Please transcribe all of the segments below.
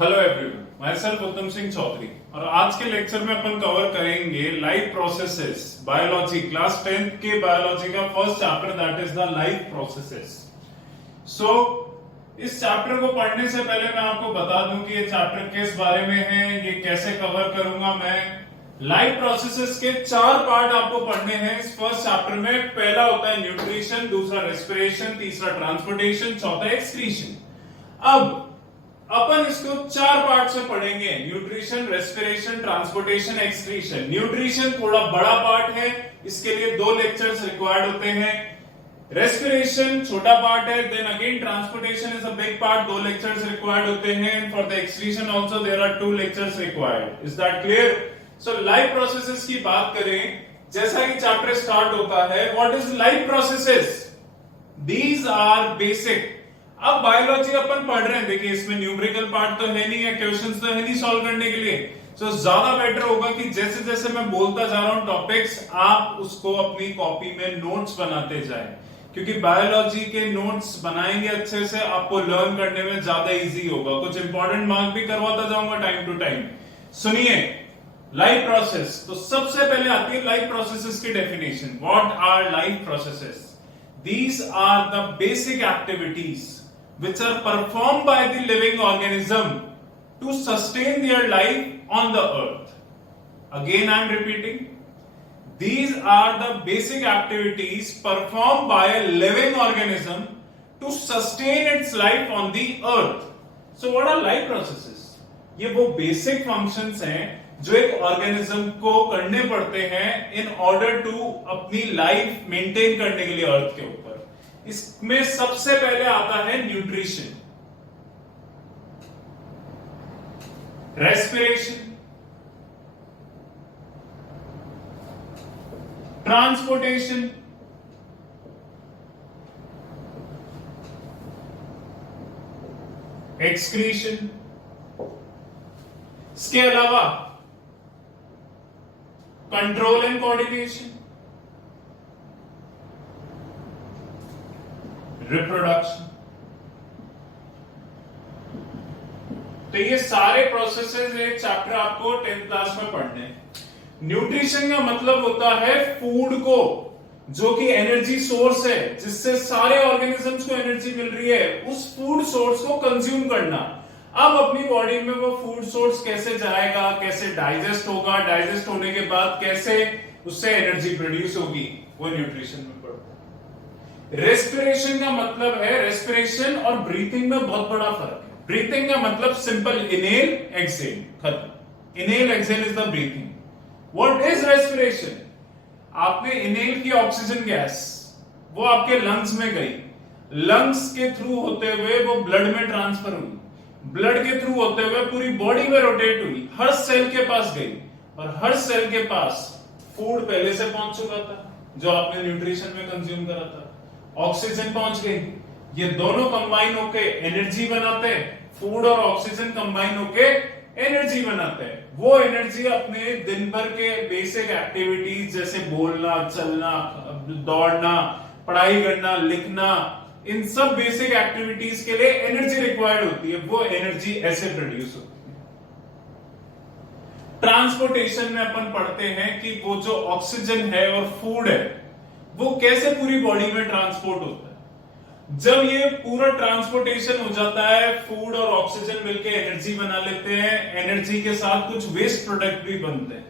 Hello everyone, my self उत्तम सिंह चौधरी और आज के लेक्चर में अपन कवर करेंगे life processes biology class 10th के बायोलॉजी का first chapter that is the life processes. So इस चैप्टर को पढ़ने से पहले मैं आपको बता दूं कि ये चैप्टर किस बारे में है, ये कैसे कवर करूंगा मैं। लाइफ प्रोसेसेस के 4 पार्ट आपको पढ़ने हैं इस फर्स्ट चैप्टर में। पहला होता है न्यूट्रिशन, दूसरा रेस्पिरेशन, तीसरा ट्रांसपोर्टेशन, चौथा एक्सक्रीशन। अब अपन इसको 4 पार्ट से पढ़ेंगे, nutrition, respiration, transportation, excretion. Nutrition थोड़ा बड़ा पार्ट है, इसके लिए 2 लेक्चर्स रिक्वायर्ड होते हैं। रेस्पिरेशन छोटा पार्ट है, then again transportation is a big part, 2 lectures required होते हैं। For the excretion also there are 2 lectures required. Is that clear? So life processes की बात करें, जैसा कि चैप्टर स्टार्ट होता है, what is life processes? These are basic. अब बायोलॉजी अपन पढ़ रहे हैं, देखिए इसमें न्यूमेरिकल पार्ट तो है नहीं है, क्वेश्चंस तो है नहीं सॉल्व करने के लिए। सो ज्यादा बेटर होगा कि जैसे जैसे मैं बोलता जा रहा हूं टॉपिक्स, आप उसको अपनी कॉपी में नोट्स बनाते जाएं, क्योंकि बायोलॉजी के नोट्स बनाएंगे अच्छे से, आपको लर्न करने में ज्यादा इजी होगा। कुछ इंपॉर्टेंट मार्क भी करवाता जाऊंगा टाइम टू टाइम। सुनिए, लाइफ प्रोसेस, तो सबसे पहले आती है लाइफ प्रोसेसेस की definition. What are life processes? These are the basic activities which are performed by the living organism to sustain their life on the earth. Again I am repeating, these are the basic activities performed by a living organism to sustain its life on the earth. So what are life processes? ये वो basic functions हैं जो एक organism को करने पड़ते हैं in order to अपनी life maintain करने के लिए अर्थ के ऊपर। इसमें सबसे पहले आता है न्यूट्रिशन, रेस्पिरेशन, ट्रांसपोर्टेशन, एक्सक्रीशन, इसके अलावा कंट्रोल एंड कोऑर्डिनेशन, रिप्रोडक्शन। तो ये सारे प्रोसेसेस एक चैप्टर आपको 10th क्लास में पढ़ने हैं। न्यूट्रिशन का मतलब होता है फूड को, जो कि एनर्जी सोर्स है, जिससे सारे ऑर्गेनिजम्स को एनर्जी मिल रही है, उस फूड सोर्स को कंज्यूम करना। अब अपनी बॉडी में वो फूड सोर्स कैसे जाएगा, कैसे डाइजेस्ट होगा, डाइजेस्ट होने के बाद कैसे उससे एनर्जी प्रोड्यूस होगी, वो न्यूट्रिशन में पढ़ते हैं। रेस्पिरेशन का मतलब है, रेस्पिरेशन और ब्रीथिंग में बहुत बड़ा फर्क है। ब्रीथिंग का मतलब सिंपल इनहेल एक्सहेल, खत्म। Inhale exhale is the breathing. What is respiration? आपने इनहेल की ऑक्सीजन गैस, वो आपके लंग्स में गई, लंग्स के थ्रू होते हुए वो ब्लड में ट्रांसफर हुई, ब्लड के थ्रू होते हुए पूरी बॉडी में रोटेट हुई, हर सेल के पास गई, और हर सेल के पास फूड पहले से पहुंच चुका था जो आपने न्यूट्रिशन में कंज्यूम करा था, ऑक्सीजन पहुंच गई। ये दोनों कंबाइन होके एनर्जी बनाते हैं, फूड और ऑक्सीजन कंबाइन होके एनर्जी बनाते हैं। वो एनर्जी अपने दिन भर के बेसिक एक्टिविटीज जैसे बोलना, चलना, दौड़ना, पढ़ाई करना, लिखना, इन सब बेसिक एक्टिविटीज के लिए एनर्जी रिक्वायर्ड होती है, वो एनर्जी ऐसे प्रोड्यूस होती है। ट्रांसपोर्टेशन में अपन पढ़ते हैं कि वो जो ऑक्सीजन है और फूड है, वो कैसे पूरी बॉडी में ट्रांसपोर्ट होता है। जब ये पूरा ट्रांसपोर्टेशन हो जाता है, फूड और ऑक्सीजन मिलकर एनर्जी बना लेते हैं, एनर्जी के साथ कुछ वेस्ट प्रोडक्ट भी बनते हैं।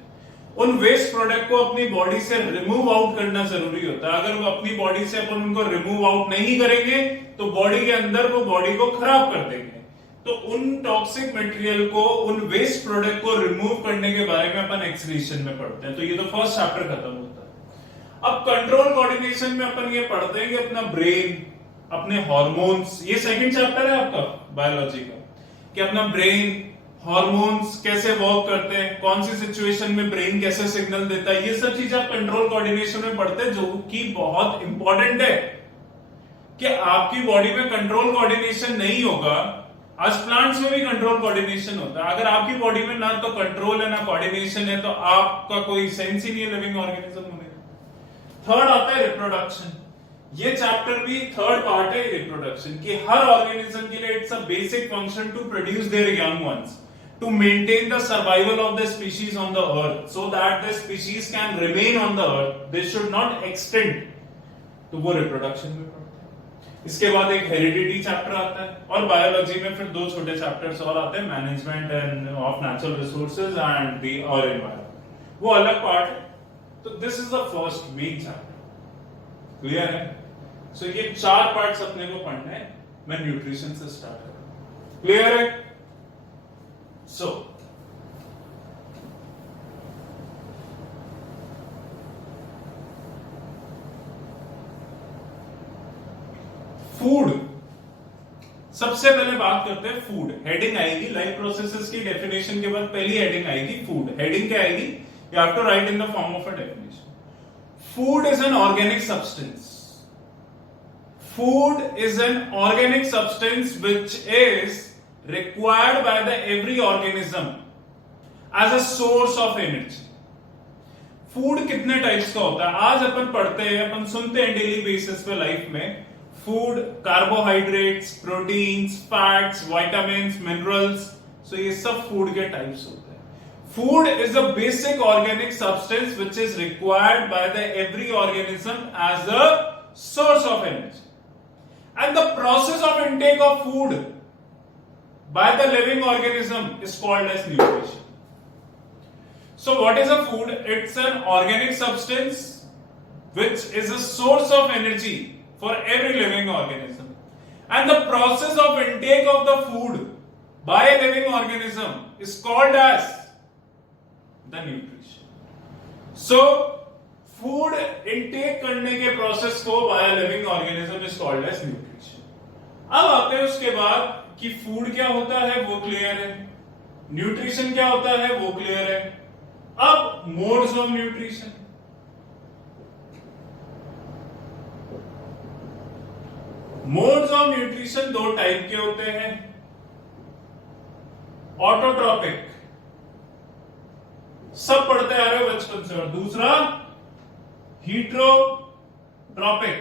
उन वेस्ट प्रोडक्ट को अपनी बॉडी से रिमूव आउट करना जरूरी होता है। अगर वो अपनी बॉडी से अपन उनको रिमूव आउट नहीं करेंगे तो बॉडी के अंदर वो बॉडी को खराब कर देंगे। तो उन टॉक्सिक मटेरियल को, उन वेस्ट प्रोडक्ट को रिमूव करने के बारे में अपन एक्सक्रीशन में पढ़ते हैं। तो ये तो फर्स्ट चैप्टर खत्म होता है। अब कंट्रोल कोऑर्डिनेशन में अपन ये पढ़ते हैं कि अपना ब्रेन, अपने हार्मोन्स, ये सेकंड चैप्टर है आपका बायोलॉजी का, कि अपना ब्रेन, हार्मोन्स कैसे वर्क करते हैं, कौन सी सिचुएशन में ब्रेन कैसे सिग्नल देता है, ये सब चीज आप कंट्रोल कोऑर्डिनेशन में पढ़ते हैं, जो कि बहुत इंपॉर्टेंट है। कि आपकी बॉडी में कंट्रोल कोऑर्डिनेशन नहीं होगा, आज प्लांट्स में भी कंट्रोल कोऑर्डिनेशन होता है, अगर आपकी बॉडी में ना तो कंट्रोल है ना कोऑर्डिनेशन है, तो आपका कोई सेंस ही नहीं है लिविंग ऑर्गेनिज्म होने का। थर्ड आता है रिप्रोडक्शन, ये चैप्टर भी थर्ड पार्ट है रिप्रोडक्शन कि हर ऑर्गेनिज्म के लिए it's a basic function to produce their young ones, to maintain the survival of the species on the earth, so that the species can remain on the earth, they should not extend. तो वो reproduction में पढ़ते हैं। इसके बाद एक heredity chapter आता है, और बायोलॉजी में फिर दो छोटे चैप्टर्स और आते हैं, management end of natural resources and the और एनवायरनमेंट, वो अलग पार्ट है। तो this is the first main chapter, clear है? सो ये 4 पार्ट्स अपने को पढ़ने हैं। मैं न्यूट्रिशन से स्टार्ट करूं, क्लियर है? सो फूड, सबसे पहले बात करते हैं फूड। हेडिंग आएगी लाइफ प्रोसेसेस की डेफिनेशन के बाद पहली हेडिंग आएगी फूड। हेडिंग क्या आएगी? You have to write in the form of a definition. Food is an organic substance. Food is an organic substance which is required by the every organism as a source of energy. Food कितने types का होता है? आज अपन पढ़ते हैं, अपन सुनते हैं डेली बेसिस पे लाइफ में, food carbohydrates, proteins, fats, vitamins, minerals. So ये सब फूड के टाइप्स होते हैं। Food is a basic organic substance which is required by the every organism as a source of energy. And the process of intake of food by the living organism is called as nutrition. So what is a food? It's an organic substance which is a source of energy for every living organism. And the process of intake of the food by a living organism is called as the nutrition. So food intake करने के process को by a living organism is called as nutrition. अब आते हैं उसके बाद कि food क्या होता है वो क्लियर है, न्यूट्रिशन क्या होता है वो क्लियर है। अब modes of nutrition. Modes of nutrition दो टाइप के होते हैं, ऑटोट्रॉपिक, सब पढ़ते आ रहे हो बचपन से, और दूसरा heterotropic.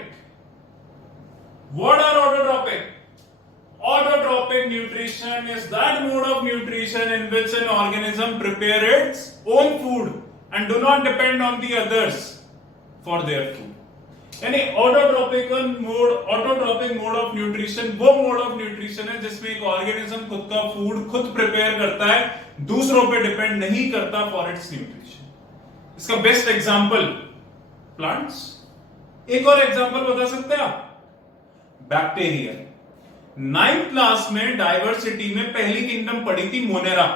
What are autotropic? Autotropic nutrition is that mode of nutrition in which an organism prepare its own food and do not depend on the others for their food. यानी ऑटोट्रॉपिक मोड ऑफ न्यूट्रिशन वो mode of nutrition है जिसमें एक organism खुद का food खुद prepare करता है, दूसरों पे डिपेंड नहीं करता फॉर इट्स न्यूट्रिशन। इसका बेस्ट एग्जांपल प्लांट्स। एक और एग्जांपल बता सकते हैं आप? बैक्टीरिया। 9th क्लास में डाइवर्सिटी में पहली किंगडम पढ़ी थी मोनेरा,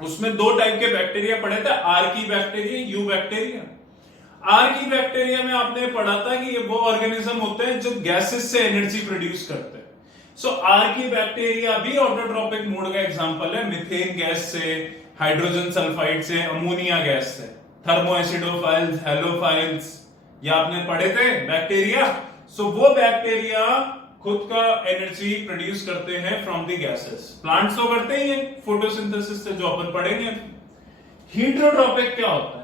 उसमें 2 टाइप के बैक्टीरिया पढ़े थे, Archie bacteria, you bacteria. Archie bacteria में आपने पढ़ा था कि ये वो ऑर्गेनिज्म होते हैं जो गैसेस से एनर्जी प्रोड्यूस करते हैं। सो आर्की बैक्टीरिया भी ऑटोट्रॉपिक मोड का एग्जांपल है, मीथेन गैस से, हाइड्रोजन सल्फाइड से, अमोनिया गैस से, थर्मोएसिडोफाइल्स, हेलोफाइल्स, ये आपने पढ़े थे बैक्टीरिया। सो वो बैक्टीरिया खुद का एनर्जी प्रोड्यूस करते हैं फ्रॉम द गैसेस। प्लांट्स तो करते ही हैं फोटोसिंथेसिस से, जो अपन पढ़ेंगे। हीटरोट्रॉपिक क्या होता है?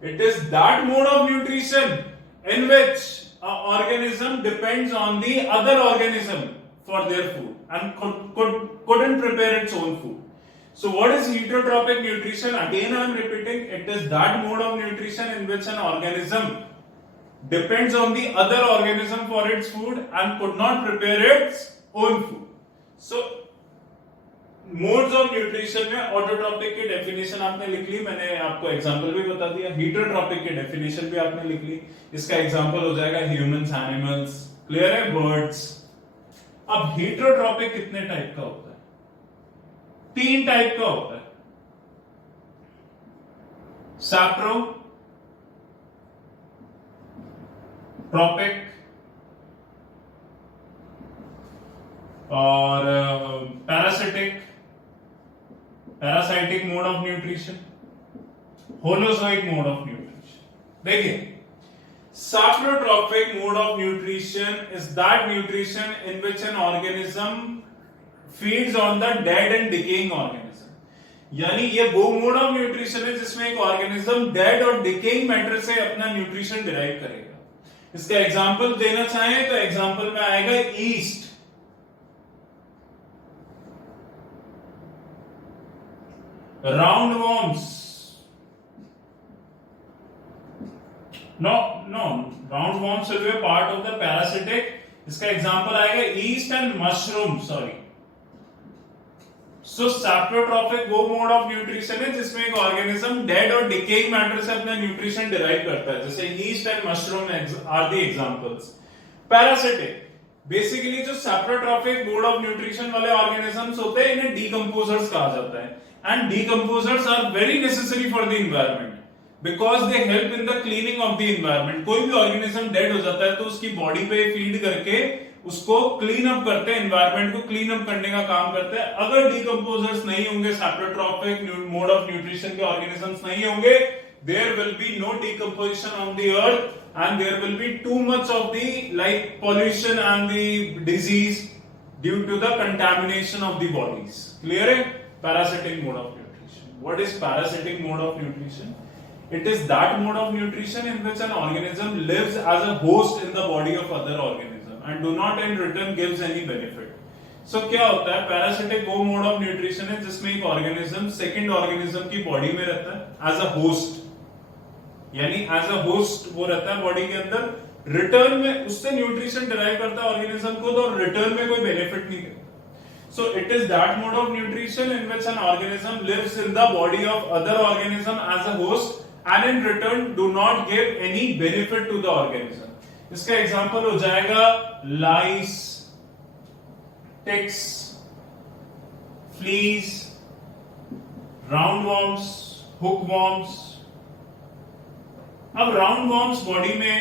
It is that mode of nutrition in which an organism depends on the other organism for their food and couldn't prepare its own food. So what is heterotropic nutrition? Again I am repeating, it is that mode of nutrition in which an organism depends on the other organism for its food and could not prepare its own food. So modes of nutrition में autotrophic की definition आपने लिख ली, मैंने आपको example भी बता दिया। हीटरोट्रॉपिक की डेफिनेशन भी आपने लिख ली, इसका एग्जांपल हो जाएगा ह्यूमंस, एनिमल्स, क्लियर है, बर्ड्स। अब हीटरोट्रॉपिक कितने टाइप का होता है? 3 टाइप का होता है, सैप्रो ट्रॉपिक और parasitic mode of nutrition, holozoic mode of nutrition. देखिए, saprotrophic mode of nutrition is that nutrition in which an organism feeds on the dead and decaying organism. यानी ये वो मोड ऑफ न्यूट्रिशन है जिसमें एक ऑर्गेनिज्म डेड और decaying matter से अपना न्यूट्रिशन डिराइव करेगा। इसका एग्जाम्पल देना चाहें तो एग्जाम्पल में आएगा yeast, roundworms, no roundworms will be a part of the parasitic. इसका एग्जाम्पल आएगा yeast and mushroom, sorry. So saprotrophic वो मोड ऑफ न्यूट्रिशन है जिसमें एक ऑर्गेनिज्म डेड और डिकेइंग मैटर से अपना न्यूट्रिशन डिराइव करता है, जैसे yeast and mushroom are the examples. Parasitic basically जो सैप्रोट्रॉपिक मोड ऑफ न्यूट्रिशन वाले ऑर्गेनिजम्स होते हैं इन्हें डीकंपोजर्स कहा जाता है, and decomposers are very necessary for the environment because they help in the cleaning of the environment. कोई भी ऑर्गेनिज्म डेड हो जाता है तो उसकी बॉडी पे फीड करके उसको क्लीन अप करते हैं, एनवायरनमेंट को क्लीन अप करने का काम करते हैं। अगर डीकंपोजर्स नहीं होंगे, सैप्रोट्रॉपिक मोड ऑफ न्यूट्रिशन के ऑर्गेनिजम्स नहीं होंगे, there will be no decomposition on the earth and there will be too much of the like pollution and the disease due to the contamination of the bodies. Clear है? Parasitic mode of nutrition. What is parasitic mode of nutrition? It is that mode of nutrition in which an organism lives as a host in the body of other organism and do not in return gives any benefit. So क्या होता है? Parasitic वो mode of nutrition है जिसमें एक organism second organism की body में रहता है एज अ होस्ट, यानी एज अ होस्ट वो रहता है बॉडी के अंदर, रिटर्न में उससे न्यूट्रिशन डिराइव करता है ऑर्गेनिज्म को, तो रिटर्न में कोई बेनिफिट नहीं देता। So it is that mode of nutrition in which an organism lives in the body of other organism as a host and in return do not give any benefit to the organism. इसका example हो जाएगा lice, ticks, fleas, roundworms, hookworms। अब राउंडवॉर्म्स body में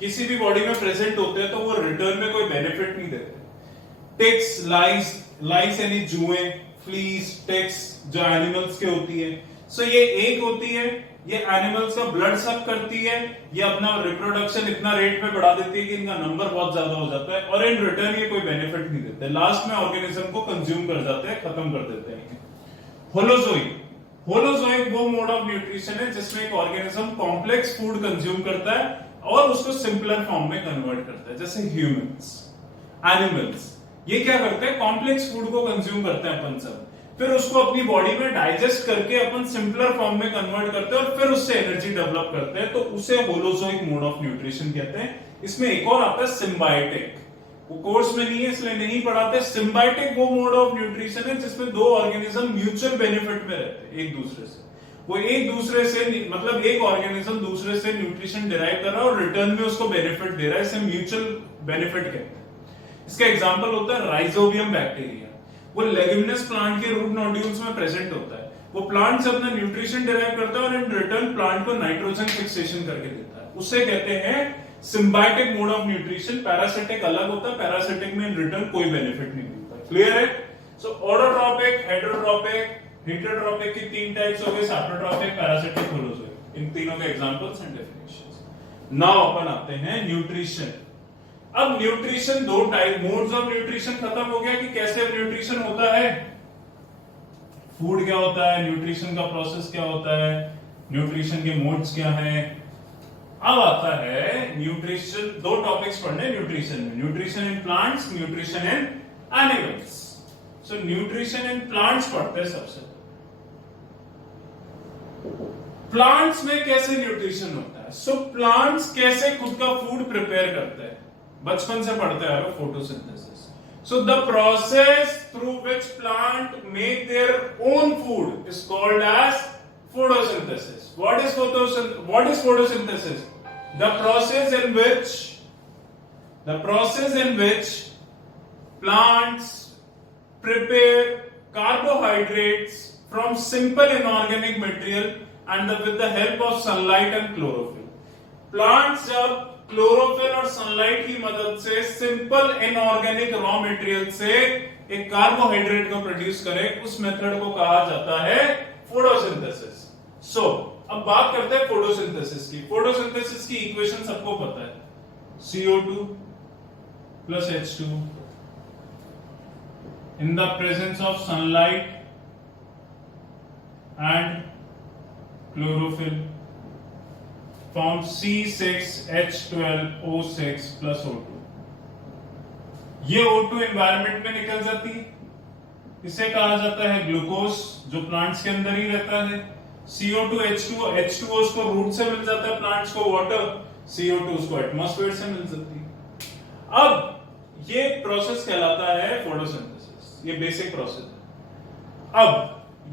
किसी भी body में present होते हैं तो वो रिटर्न में कोई बेनिफिट नहीं देते। टिक्स, लाइस यानी जुएं, फ्लीज, टिक्स जो एनिमल्स के होती है, सो ये एक होती है, ये एनिमल्स का ब्लड सक करती है, ये अपना रिप्रोडक्शन इतना रेट पे बढ़ा देती है कि इनका नंबर बहुत ज्यादा हो जाता है और इन रिटर्न ये कोई बेनिफिट नहीं देते, लास्ट में ऑर्गेनिज्म को कंज्यूम कर जाते हैं, खत्म कर देते हैं। होलोजोइक, होलोजोइक वो मोड ऑफ न्यूट्रिशन है जिसमें एक ऑर्गेनिज्म कॉम्प्लेक्स फूड कंज्यूम करता है और उसको सिंपलर फॉर्म में कन्वर्ट करता है, जैसे ह्यूमंस, एनिमल्स ये क्या करते हैं? कॉम्प्लेक्स फूड को कंज्यूम करते हैं अपन सब, फिर उसको अपनी बॉडी में डाइजेस्ट करके अपन सिंपलर फॉर्म में कन्वर्ट करते हैं और फिर उससे एनर्जी डेवलप करते हैं, तो उसे होलोजोइक मोड ऑफ न्यूट्रिशन कहते हैं। इसमें एक और आता है सिम्बायोटिक, वो कोर्स में नहीं है इसलिए नहीं पढ़ाते। सिम्बायोटिक वो मोड ऑफ न्यूट्रिशन है जिसमें दो ऑर्गेनिज्म म्यूचुअल बेनिफिट में रहते हैं एक दूसरे से, वो एक दूसरे से मतलब एक ऑर्गेनिज्म दूसरे से न्यूट्रिशन डिराइव कर रहा है और रिटर्न में उसको बेनिफिट दे रहा है, इसे म्यूचुअल बेनिफिट कहते हैं। इसका एग्जांपल होता है राइजोबियम बैक्टीरिया, वो लेग्यूमिनस प्लांट के रूट नोड्यूल्स में प्रेजेंट होता है, वो प्लांट से अपना न्यूट्रिशन डिराइव करता है और इन रिटर्न प्लांट को नाइट्रोजन फिक्सेशन करके देता है, उसे कहते हैं symbiotic mode of nutrition. Parasitic अलग होता है, पैरासिटिक में इन रिटर्न कोई बेनिफिट नहीं मिलता। क्लियर है? सो ऑटोट्रॉपिक, हेटेरोट्रॉपिक, हेटेरोट्रॉपिक की तीन टाइप्स हो गए, सैप्रोट्रॉपिक, पैरासिटिक, होलोजोइक। इन तीनों के एग्जांपल्स एंड डेफिनेशंस। नाउ अपन आते हैं न्यूट्रिशन। अब न्यूट्रिशन दो टाइप, मोड्स ऑफ न्यूट्रिशन खत्म हो गया कि कैसे न्यूट्रिशन होता है, फूड क्या होता है, न्यूट्रिशन का प्रोसेस क्या होता है, न्यूट्रिशन के मोड्स क्या हैं। अब आता है न्यूट्रिशन, दो टॉपिक्स पढ़ने न्यूट्रिशन में, nutrition in plants, nutrition in animals. So nutrition in plants पढ़ते हैं सबसे। प्लांट्स में कैसे न्यूट्रिशन होता है, सो प्लांट्स कैसे खुद का फूड प्रिपेयर करते हैं, बचपन से पढ़ते आ रहे हो, photosynthesis. So the process through which plant make their own food is called as photosynthesis. What is photosynthesis? The process in which plants prepare carbohydrates from simple inorganic material and with the help of sunlight and chlorophyll. Plants जब chlorophyll और sunlight की मदद से simple inorganic raw material से एक carbohydrate को produce करे, उस मेथड को कहा जाता है फोटोसिंथेसिस। सो अब बात करते हैं फोटोसिंथेसिस की। फोटोसिंथेसिस की इक्वेशन सबको पता है, CO2 plus H2 in the presence of sunlight and chlorophyll forms C6H12O6 plus O2। ये O2 एनवायरमेंट में निकल जाती है, इसे कहा जाता है ग्लूकोज, जो प्लांट्स के अंदर ही रहता है। CO2 H2O, H2O उसको रूट से मिल जाता है प्लांट्स को, वाटर, CO2 उसको एटमॉस्फेयर से मिल जाती है। अब ये प्रोसेस कहलाता है फोटोसिंथेसिस, ये बेसिक प्रोसेस है। अब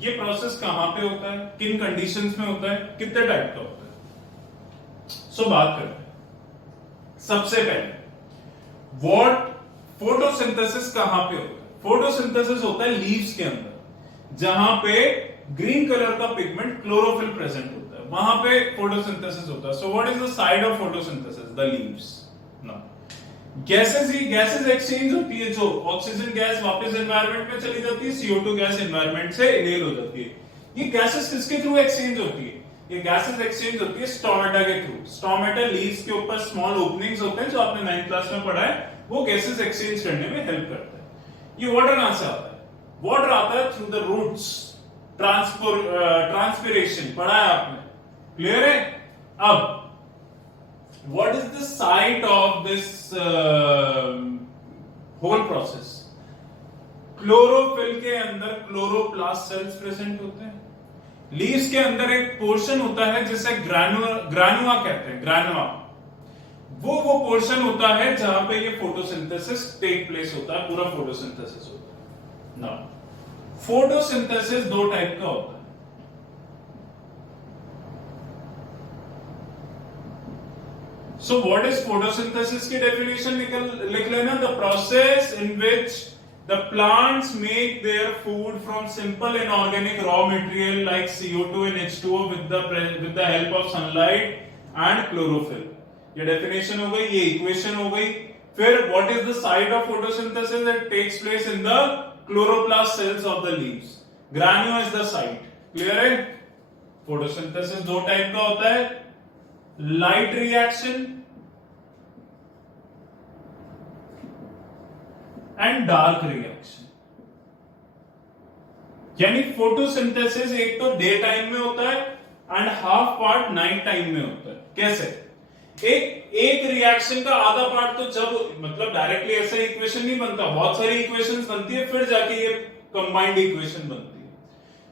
ये प्रोसेस कहां पे होता है, किन कंडीशंस में होता है, कितने टाइप का होता है, सो बात करते हैं। सबसे पहले व्हाट फोटोसिंथेसिस कहां पे होता है? फोटोसिंथेसिस होता है लीव्स के अंदर, जहां पे ग्रीन कलर का पिगमेंट क्लोरोफिल प्रेजेंट होता है, वहां पे फोटोसिंथेसिस होता है। So what is the side of photosynthesis? The leaves. Now gases exchange होती है, जो ऑक्सीजन गैस वापस एनवायरनमेंट में चली जाती है, CO2 गैस एनवायरनमेंट से इनहेल हो जाती है। ये गैसेस किसके थ्रू एक्सचेंज होती है? ये गैसेस एक्सचेंज होती है स्टोमेटा के थ्रू। स्टोमेटा लीव्स के ऊपर स्मॉल ओपनिंग्स होते हैं, जो आपने 9th क्लास में पढ़ा है, वो गैसेस एक्सचेंज करने में हेल्प करता है। ये वाटर कहां से आता है? वाटर आता है थ्रू द रूट्स, ट्रांसपिरेशन पढ़ा है आपने, क्लियर है? अब what is the site of this whole process? Chlorophyll के अंदर क्लोरोप्लास्ट सेल्स प्रेजेंट होते हैं। लीव्स के अंदर एक पोर्शन होता है जिसे ग्रानुआ कहते हैं, ग्रानुआ। वो पोर्शन होता है जहां पे ये फोटोसिंथेसिस टेक प्लेस होता है, पूरा फोटोसिंथेसिस होता है। नाउ फोटोसिंथेसिस दो टाइप का होता है। So what is photosynthesis की definition लिख लेना, the process in which the plants make their food from simple inorganic raw material like CO2 and H2O with the help of sunlight and chlorophyll। ये definition हो गई, ये equation हो गई। फिर what is the site of photosynthesis that takes place in the chloroplast cells of the leaves? Granule is the site, clear है? photosynthesis दो type का होता है, light reaction and dark reaction. यानी फोटोसिंथेसिस एक तो डे टाइम में होता है and half part night time में होता है। कैसे? एक रिएक्शन का आधा पार्ट तो जब मतलब डायरेक्टली ऐसा इक्वेशन नहीं बनता, बहुत सारी इक्वेशंस बनती है, फिर जाके ये कंबाइंड इक्वेशन बनती है।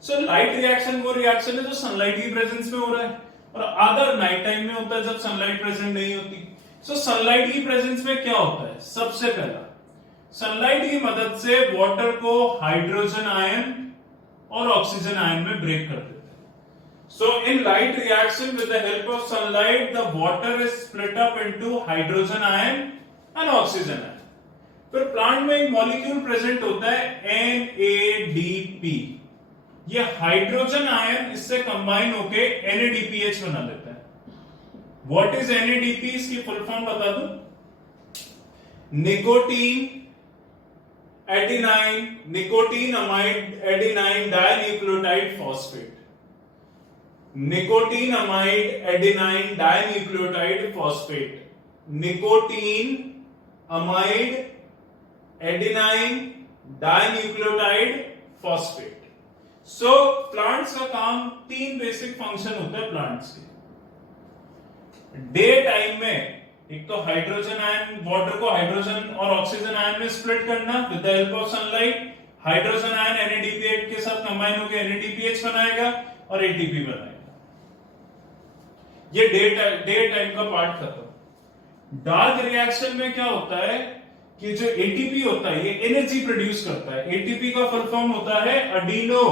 सो लाइट रिएक्शन वो रिएक्शन है जो सनलाइट की प्रेजेंस में हो रहा है, और आधा नाइट टाइम में होता है जब सनलाइट प्रेजेंट नहीं होती। सो सनलाइट की प्रेजेंस में क्या होता है? सबसे पहला सनलाइट की मदद से वाटर को हाइड्रोजन आयन और ऑक्सीजन आयन में ब्रेक कर देते हैं। So in light reaction with the help of sunlight the water is split up into hydrogen ion and oxygen ion. फिर प्लांट में एक मॉलिक्यूल प्रेजेंट होता है NADP। ये हाइड्रोजन आयन इससे कंबाइन होके NADPH बना देता है। What is NADP? इसकी फुल फॉर्म बता दो। Nicotinamide adenine dinucleotide phosphate. Nicotinamide adenine dinucleotide phosphate. Nicotinamide adenine dinucleotide phosphate. So plants का काम, तीन बेसिक फंक्शन होते हैं प्लांट्स के। डे टाइम में एक तो हाइड्रोजन आयन, वाटर को हाइड्रोजन और ऑक्सीजन आयन में स्प्लिट करना with the help of sunlight. Hydrogen ion NADPH के साथ कंबाइन होकर NADPH बनाएगा और ATP बनाएगा। ये डे टाइम का पार्ट खत्म। डार्क रिएक्शन में क्या होता है कि जो ATP होता है ये एनर्जी प्रोड्यूस करता है। ATP का फुल फॉर्म होता है अडीनो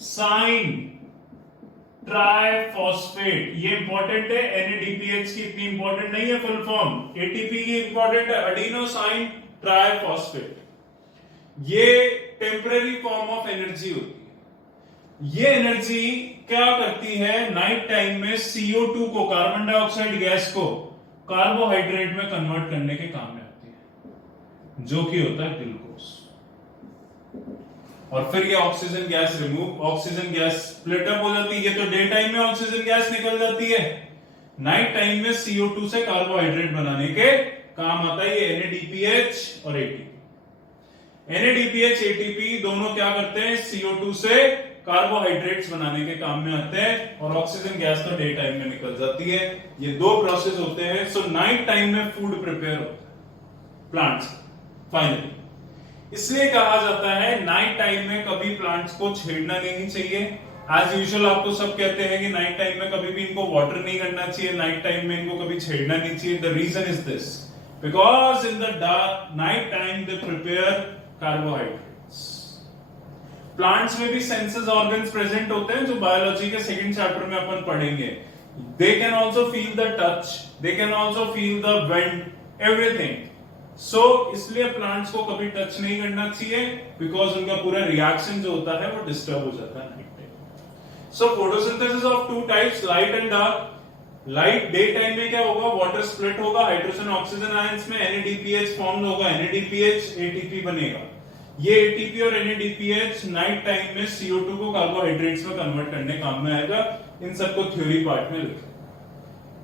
साइन ट्राइफॉस्फेट। ये इंपॉर्टेंट है, NADPH की इतनी इंपॉर्टेंट नहीं है फुल फॉर्म। ATP की इंपॉर्टेंट है, अडीनोसाइन ट्राइफॉस्फेट। ये टेम्पररी फॉर्म ऑफ एनर्जी होती है। ये एनर्जी क्या करती है? नाइट टाइम में CO2 को, कार्बन डाइऑक्साइड गैस को कार्बोहाइड्रेट में कन्वर्ट करने के काम में आती है, जो कि होता है ग्लूकोज। और फिर ये ऑक्सीजन गैस स्प्लिट अप हो जाती है। ये तो डे टाइम में ऑक्सीजन गैस निकल जाती है, नाइट टाइम में CO2 से कार्बोहाइड्रेट बनाने के काम आता है ये NADPH और ATP। NADPH ATP दोनों क्या करते हैं? CO2 से कार्बोहाइड्रेट्स बनाने के काम में आते हैं और ऑक्सीजन गैस तो डे टाइम में निकल जाती है। ये दो प्रोसेस होते हैं। सो नाइट टाइम में फूड प्रिपेयर होता है प्लांट्स फाइनली। इसलिए कहा जाता है नाइट टाइम में कभी प्लांट्स को छेड़ना नहीं चाहिए। एज यूजुअल आपको सब कहते हैं कि नाइट टाइम में कभी भी इनको वाटर नहीं करना चाहिए, नाइट टाइम में इनको कभी छेड़ना नहीं चाहिए। The reason is this, because in the dark night time they prepare carbohydrates. Plants में भी सेंसेस ऑर्गन्स प्रेजेंट होते हैं जो बायोलॉजी के सेकंड चैप्टर में अपन पढ़ेंगे। They can also feel the touch, they can also feel the wind, everything. So इसलिए प्लांट्स को कभी टच नहीं करना चाहिए, बिकॉज उनका पूरा रिएक्शन जो होता है वो डिस्टर्ब हो जाता है night time. So photosynthesis of two types, light and dark. Light day time में क्या होगा, वाटर स्प्लिट होगा, हाइड्रोजन ऑक्सीजन आयंस में NADPH फॉर्म होगा, NADPH ATP बनेगा। ये ATP और NADPH नाइट टाइम में CO2 को कार्बोहाइड्रेट्स में कन्वर्ट करने काम में आएगा। इन सबको थ्योरी पार्ट में लिखा।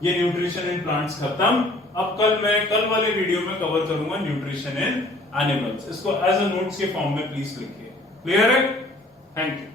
ये न्यूट्रिशन इन प्लांट्स खत्म। अब मैं कल वाले वीडियो में कवर करूंगा न्यूट्रिशन इन एनिमल्स। इसको एज अ नोट्स के फॉर्म में प्लीज लिखिए। क्लियर है? Thank you.